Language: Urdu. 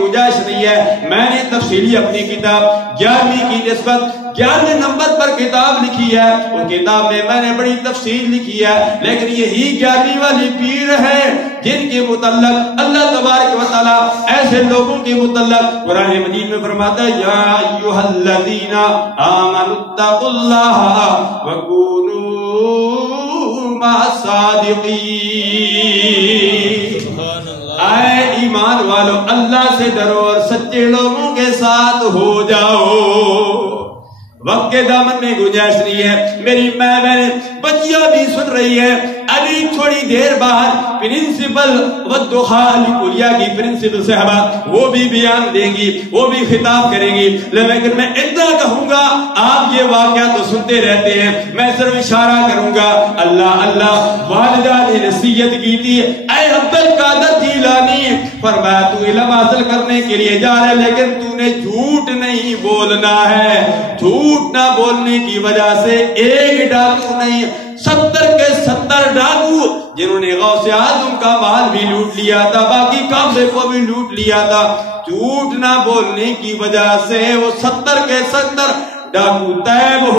گنجائش نہیں ہے. میں نے تفصیلی اپنی کتاب 11ویں کی نسبت 11ویں نمبر پر کتاب لکھی ہے. اس کتاب میں نے بڑی تفصیل لکھی ہے, لیکن یہی 11ویں والی پیر ہے جن کے متعلق اللہ تبارک و تعالیٰ ایسے لوگوں کے متعلق قرآن مجید میں فرماتا ہے یا ایھا الذین آمنوا اتقوا اللہ وکونوا مع الصادقین. اے ایمان والو, اللہ سے ڈرو اور سچے لوگوں کے ساتھ ہو جاؤ. وقت کے دامن میں گنجائش نہیں ہے. میری ماں بہن بچیاں بھی سن رہی ہے. ابھی تھوڑی دیر بعد پرنسپل والدخان کلیہ کی پرنسپل صاحبہ وہ بھی بیان دیں گی, وہ بھی خطاب کریں گی. لیکن میں اتنا کہوں گا, آپ یہ واقعہ تو سنتے رہتے ہیں, میں صرف اشارہ کروں گا. اللہ اللہ والدہ نے نصیحت کی تھی, اے عبد القادر جیلانی, فرمایا تو علم حاصل کرنے کے لیے جا رہے, لیکن تو نے جھوٹ نہیں بولنا ہے. جھوٹ نہ بولنے کی وجہ سے ایک ڈاکو نہیں 70 کے 70 ڈاکو جنہوں نے غوث اعظم کا مال بھی لوٹ لیا تھا, باقی قبضے کو بھی لوٹ لیا تھا, جھوٹ نہ بولنے کی وجہ سے وہ 70 کے 70 ڈاکو طیب